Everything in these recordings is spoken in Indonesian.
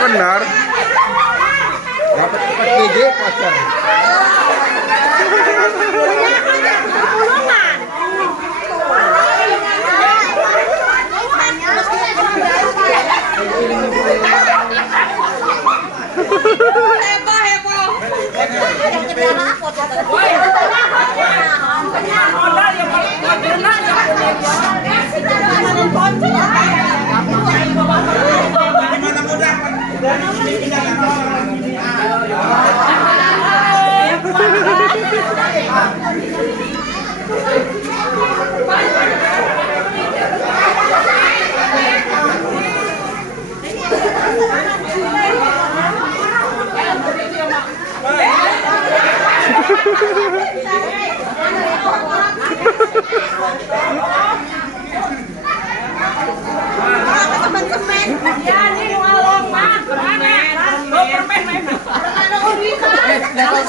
Benar. Dapat PJ pacar.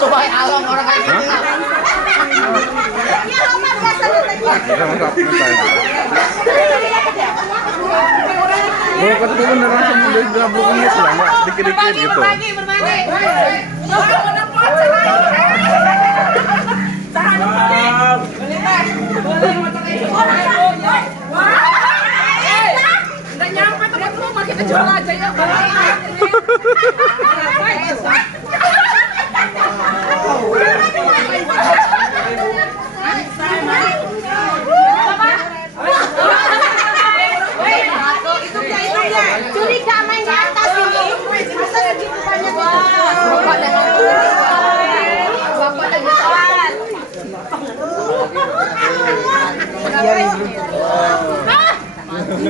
Supaya along orang kayak gitu. Oh, kata itu beneran sama dari gabungannya selama dikit-dikit gitu. Udah nyampe tempat rumah kita jual aja ya. Curiga main di atas ini. Bapak lagi soal.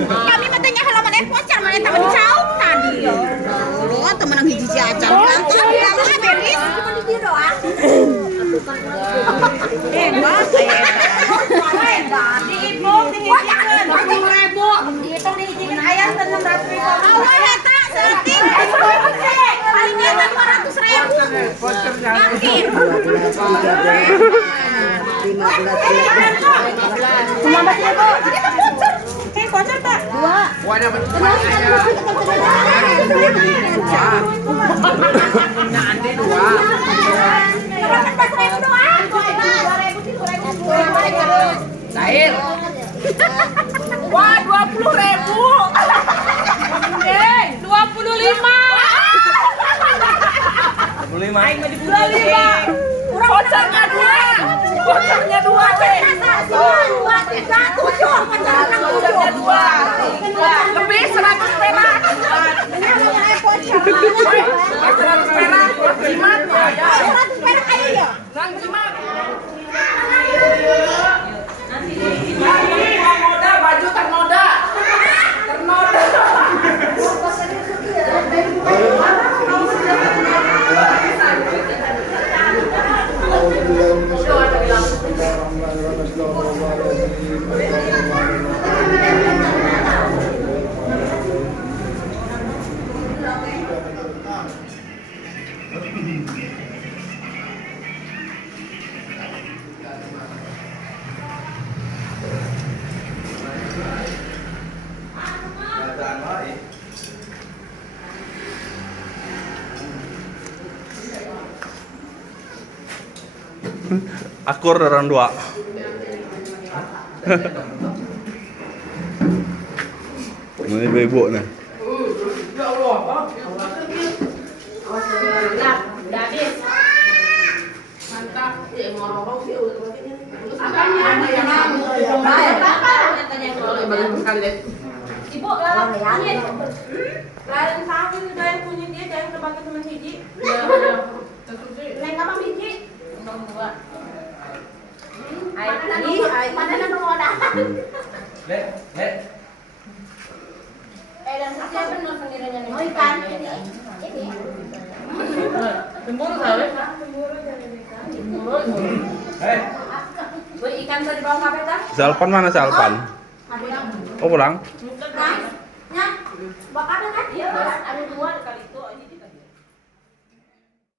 Kami matanya halaman voucher mana tahu dicauk tadi. Lo temen yang hiji acar. Kantor bilang beris cuma di doang. Mas di ibu dihijikeun 10.000. Dihitung dihijikeun aya 600.000. Allah eta searting. Palingnya 400.000. Yakin. 15.000. Tambah sini, Bu. Ini tuh voucher. Kayak voucher, Pak. 2. Wadah betul. Cair. Wah, 20.000. 25. 25. Vouchernya 2. Vouchernya 2, Teh. 2. Lebih 100 perak. 100 perak. Jimat ya. 100 perak ayo ya. Nang jimat. Ternoda, baju ternoda. Ternoda. Akur orang dua. Ini ibu nih. Ya Allah, Bang. Udah habis. Mantap. Ya mau ngomong sih apanya? Bagus sekali deh. Ibu, lain kami udah yang punya dia jangan kebagi teman hiji. Lain apa hiji? Nomor 2. Mana nomor ada? Lek. Dan saya benar sendirinya nih. Oh, ikan. Ini. Cemburu kali. Cemburu. Beli ikan tadi bawang apa dah? Salpan mana Salpan? Oh pulang? Nya. Bakar kan? Iya, ada 2 kali itu.